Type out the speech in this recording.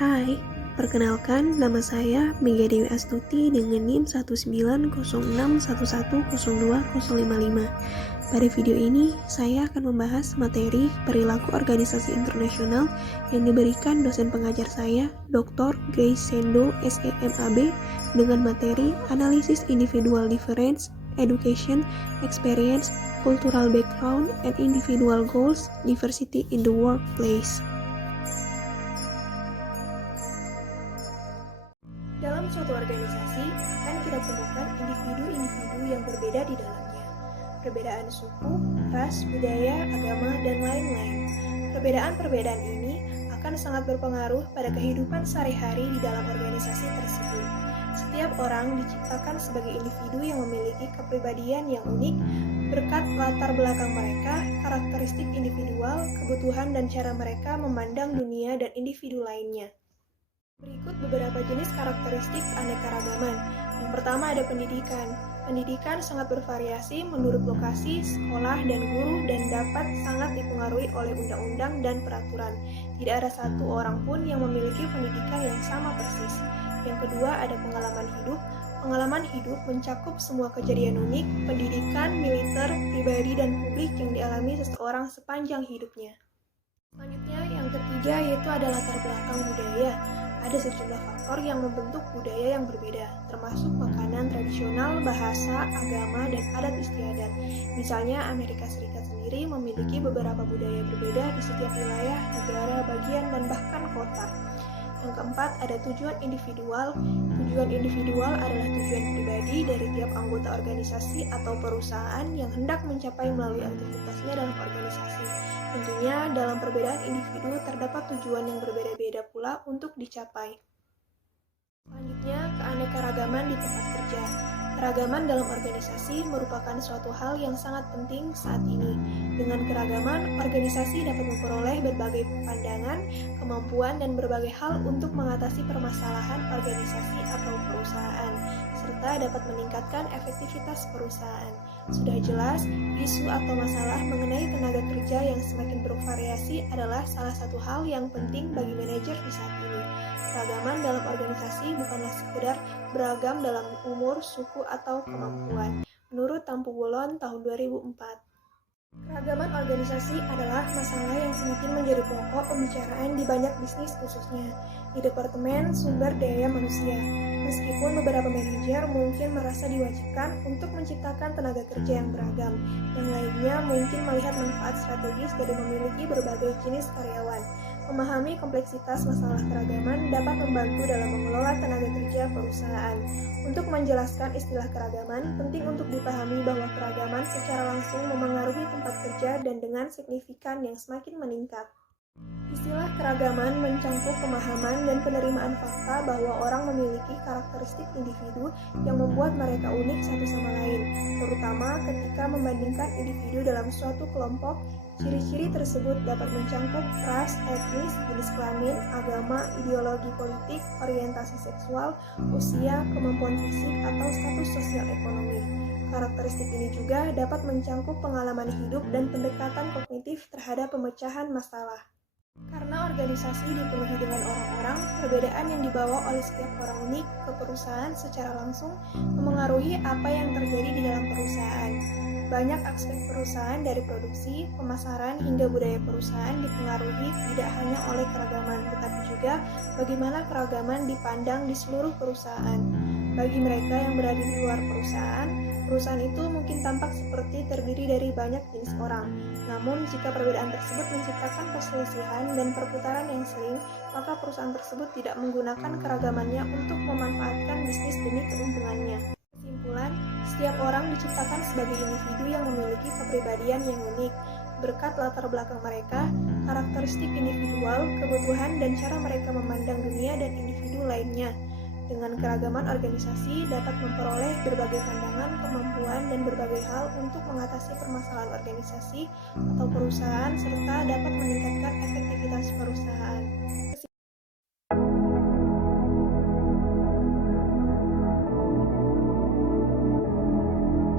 Hai, perkenalkan nama saya Mega Dewi Astuti dengan NIM 1906111020055. Pada video ini, saya akan membahas materi perilaku organisasi internasional yang diberikan dosen pengajar saya, Dr. Grace Sendo, SEMAB, dengan materi analisis individual difference, education, experience, cultural background, and individual goals, diversity in the workplace. Dalam suatu organisasi, akan kita temukan individu-individu yang berbeda di dalamnya. Perbedaan suku, ras, budaya, agama, dan lain-lain. Perbedaan-perbedaan ini akan sangat berpengaruh pada kehidupan sehari-hari di dalam organisasi tersebut. Setiap orang diciptakan sebagai individu yang memiliki kepribadian yang unik berkat latar belakang mereka, karakteristik individual, kebutuhan, dan cara mereka memandang dunia dan individu lainnya. Berikut beberapa jenis karakteristik keanekaragaman. Yang pertama ada pendidikan. Pendidikan sangat bervariasi menurut lokasi, sekolah, dan guru dan dapat sangat dipengaruhi oleh undang-undang dan peraturan. Tidak ada satu orang pun yang memiliki pendidikan yang sama persis. Yang kedua ada pengalaman hidup. Pengalaman hidup mencakup semua kejadian unik, pendidikan, militer, pribadi, dan publik yang dialami seseorang sepanjang hidupnya. Selanjutnya yang ketiga yaitu ada latar belakang budaya. Ada sejumlah faktor yang membentuk budaya yang berbeda, termasuk makanan tradisional, bahasa, agama, dan adat istiadat. Misalnya Amerika Serikat sendiri memiliki beberapa budaya berbeda di setiap wilayah, negara, bagian, dan bahkan kota. Yang keempat ada tujuan individual. Tujuan individual adalah tujuan pribadi dari tiap anggota organisasi atau perusahaan yang hendak mencapai melalui aktivitasnya dalam organisasi. Tentunya dalam perbedaan individu terdapat tujuan yang berbeda-beda pula untuk dicapai. Selanjutnya, keanekaragaman di tempat kerja. Keragaman dalam organisasi merupakan suatu hal yang sangat penting saat ini. Dengan keragaman, organisasi dapat memperoleh berbagai pandangan, kemampuan, dan berbagai hal untuk mengatasi permasalahan organisasi atau perusahaan, serta dapat meningkatkan efektivitas perusahaan. Sudah jelas, isu atau masalah mengenai tenaga kerja yang semakin bervariasi adalah salah satu hal yang penting bagi manajer di saat ini. Keragaman dalam organisasi bukanlah sekedar beragam dalam umur, suku, atau kemampuan. Menurut Tampu Bolon tahun 2004. Keragaman organisasi adalah masalah yang semakin menjadi pokok pembicaraan di banyak bisnis khususnya di Departemen Sumber Daya Manusia. Meskipun beberapa manajer mungkin merasa diwajibkan untuk menciptakan tenaga kerja yang beragam, yang lainnya mungkin melihat manfaat strategis dari memiliki berbagai jenis karyawan. Memahami kompleksitas masalah keragaman dapat membantu dalam mengelola tenaga kerja perusahaan. Untuk menjelaskan istilah keragaman, penting untuk dipahami bahwa keragaman secara langsung memengaruhi tempat kerja dan dengan signifikan yang semakin meningkat. Istilah keragaman mencangkup pemahaman dan penerimaan fakta bahwa orang memiliki karakteristik individu yang membuat mereka unik satu sama lain, terutama ketika membandingkan individu dalam suatu kelompok. Ciri-ciri tersebut dapat mencangkup ras, etnis, jenis kelamin, agama, ideologi politik, orientasi seksual, usia, kemampuan fisik, atau status sosial ekonomi. Karakteristik ini juga dapat mencangkup pengalaman hidup dan pendekatan kognitif terhadap pemecahan masalah. Karena organisasi dipenuhi dengan orang-orang, perbedaan yang dibawa oleh setiap orang unik ke perusahaan secara langsung memengaruhi apa yang terjadi di dalam perusahaan. Banyak aspek perusahaan dari produksi, pemasaran, hingga budaya perusahaan dipengaruhi tidak hanya oleh keragaman, tetapi juga bagaimana keragaman dipandang di seluruh perusahaan. Bagi mereka yang berada di luar perusahaan, perusahaan itu mungkin tampak seperti terdiri dari banyak jenis orang. Namun, jika perbedaan tersebut menciptakan perselisihan dan perputaran yang sering, maka perusahaan tersebut tidak menggunakan keragamannya untuk memanfaatkan bisnis demi keuntungannya. Kesimpulan, setiap orang diciptakan sebagai individu yang memiliki kepribadian yang unik. Berkat latar belakang mereka, karakteristik individual, kebutuhan, dan cara mereka memandang dunia dan individu lainnya. Dengan keragaman organisasi dapat memperoleh berbagai pandangan, kemampuan, dan berbagai hal untuk mengatasi permasalahan organisasi atau perusahaan serta dapat meningkatkan efektivitas perusahaan.